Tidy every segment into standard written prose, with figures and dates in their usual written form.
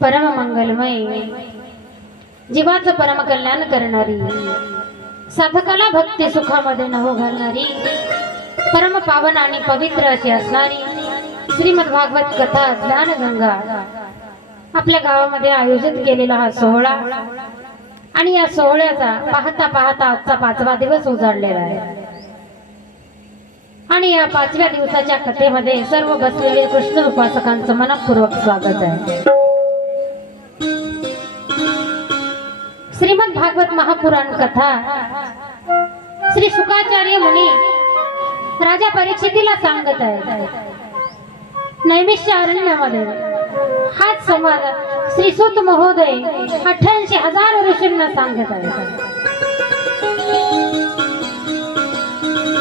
परम मंगलमय जीवाचं परम कल्याण करणारी, साधकाला भक्ती सुखामध्ये नवो घालणारी, परम पावन आणि पवित्र अशी असणारी श्रीमद भागवत कथा ज्ञानगंगा आपल्या गावामध्ये आयोजित केलेला हा सोहळा आणि या सोहळ्याचा पाहता पाहता आजचा 5वा दिवस उजाडलेला आहे। आणि या 5व्या दिवसाच्या कथेमध्ये सर्व बसलेले कृष्ण उपासकांचं मनपूर्वक स्वागत आहे। श्रीमद भागवत महापुराण कथा श्री शुकाचार्य मुनी राजा परीक्षितीला सांगत आहे। नैमिष्य अरण्यामध्ये हाच संवाद श्री सूत महोदय 88,000 ऋषींना सांगत आहे।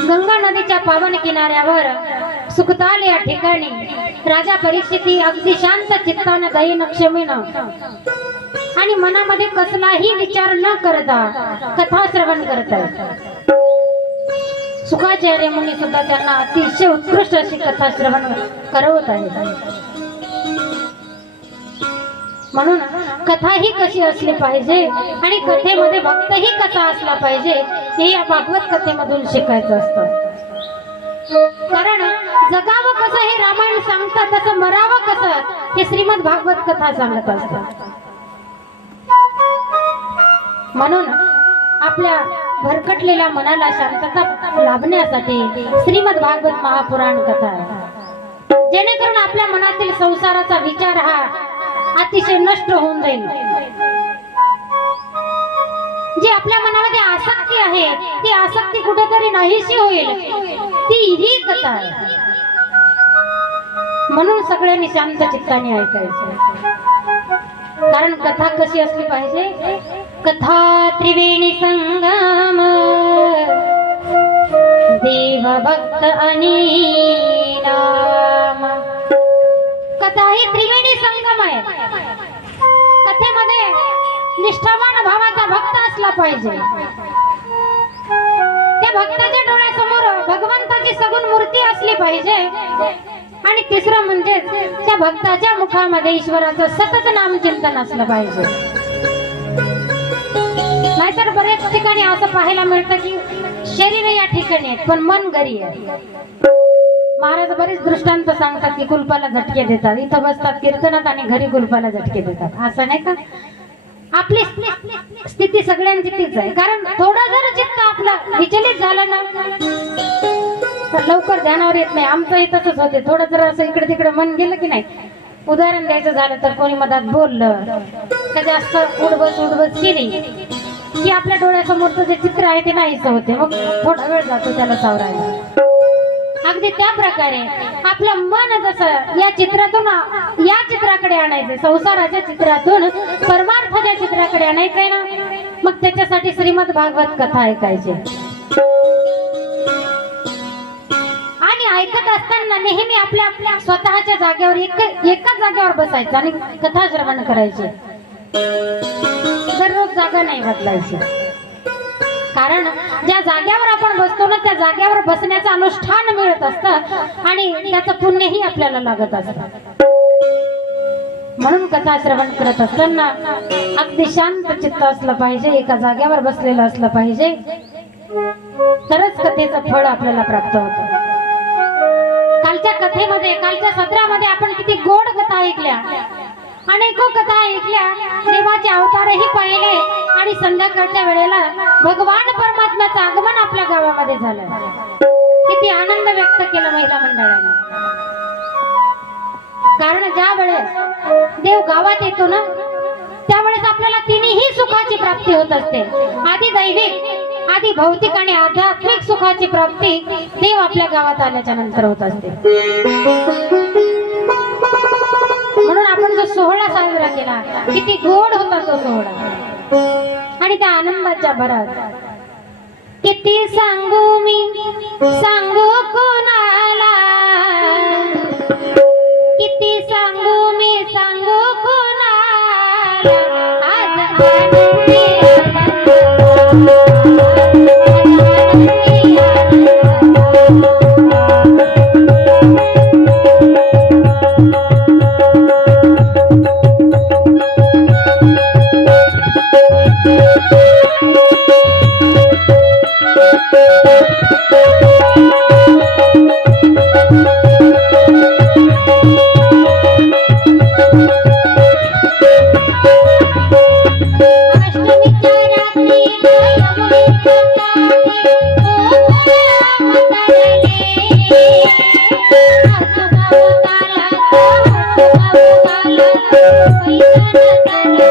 गंगा नदीच्या पावन किनाऱ्यावर सुखताल या ठिकाणी राजा परीक्षिती अगदी शांत चित्ताने दयेनं क्षमेनं आणि मनामध्ये कसलाही विचार न करता कथा श्रवण करत आहेत। शुकाचार्य मुनी सुद्धा त्यांना अतिशय उत्कृष्ट अशी कथा श्रवण करवत आहेत। म्हणून कथा ही कशी असली पाहिजे आणि कथेमध्ये भक्तही कसा असला पाहिजे हे या भागवत कथेमधून शिकायचं असतं। कारण जगावं कसं हे रामायण सांगतात, तसं मरावं कसं हे श्रीमद भागवत कथा सांगत असतात। म्हणून आपल्या भरकटलेल्या मनाला शांतता लाभण्यासाठी श्रीमद भागवत महापुराण कथा आहे, जेणेकरून आपल्या मनातील संसाराचा विचार हा अतिशय नष्ट होऊन जाईल। जी आपल्या मनामध्ये आसक्ती आहे ती आसक्ती कुठेतरी नाहीशी होईल, ती ही कथा आहे। म्हणून सगळ्यांनी शांत चित्ताने ऐकायचं। कारण कथा कशी असली पाहिजे? कथा त्रिवेणी संगम देव भक्त आणि नाम। कथा ही त्रिवेणी संगम आहे। कथेमध्ये निष्ठावान भावाचा भक्त असला पाहिजे। त्या भक्ताच्या डोळ्यासमोर भगवंताची सगुण मूर्ती असली पाहिजे। आणि तिसरं म्हणजे त्या भक्ताच्या मुखामध्ये ईश्वराचं सतत नामचिंतन असलं पाहिजे। नाहीतर बरेच ठिकाणी असं पाहायला मिळतं की शरीर या ठिकाणी आहे पण मन घरी आहे। महाराज बरेच दृष्टांत सांगतात की कुलपाला झटके देतात, इथं बसतात कीर्तनात आणि घरी कुलपाला झटके देतात। असं नाही का? आपली स्थिती सगळ्यांची तीच आहे। कारण थोडं जर चित्त आपलं विचलित झालं ना तर लवकर ध्यानावर येत नाही। आमचंही तसंच होते, थोडं जर असं इकडे तिकडे मन गेलं की नाही। उदाहरण द्यायचं झालं तर कोणी मधात बोललं का जास्त उडबस केली की आपल्या डोळ्यासमोरचं जे चित्र आहे ते नाहीच होते, मग थोडा वेळ जातो त्याला सावरायला। अगदी त्या प्रकारे आपलं मन जसं या चित्रातून या चित्राकडे आणायचंय, संसाराच्या चित्रातून परमार्थाच्या चित्राकडे आणायचंय ना, मग त्याच्यासाठी श्रीमद भागवत कथा ऐकायची। आणि ऐकत असताना नेहमी आपल्या स्वतःच्या जागेवर एकाच जागेवर बसायचं आणि कथा श्रवण करायची। दररोज जागा नाही बदलायची। कारण ज्या जागेवर आपण बसतो ना त्या जागेवर बसण्याचं अनुष्ठान मिळत असतं आणि त्याचं पुण्यही आपल्याला लागत असतं। म्हणून कथा श्रवण करत असताना अगदी शांत चित्त असलं पाहिजे, एका जागेवर बसलेलं असलं पाहिजे, तरच कथेचं फळ आपल्याला प्राप्त होतं। कालच्या कथेमध्ये, कालच्या सत्रामध्ये आपण किती गोड कथा ऐकल्या, अनेको कथा ऐकल्या, देवाचे अवतारही पाहिले आणि संध्याकाळच्या वेळेला भगवान परमात्म्याचं आगमन आपल्या गावामध्ये झालं। किती आनंद व्यक्त केला महिला मंडळाने। कारण ज्या वेळेस देव गावात येतो ना त्यावेळेस आपल्याला तिन्ही सुखाची प्राप्ती होत असते। आधी दैविक, आधी भौतिक आणि आध्यात्मिक सुखाची प्राप्ती देव आपल्या गावात आल्याच्या नंतर होत असते। म्हणून आपण जो सोहळा साजरा केला किती गोड होता तो सोहळा। आणि त्या आनंदाच्या भरात किती सांगू मी, सांगू कोण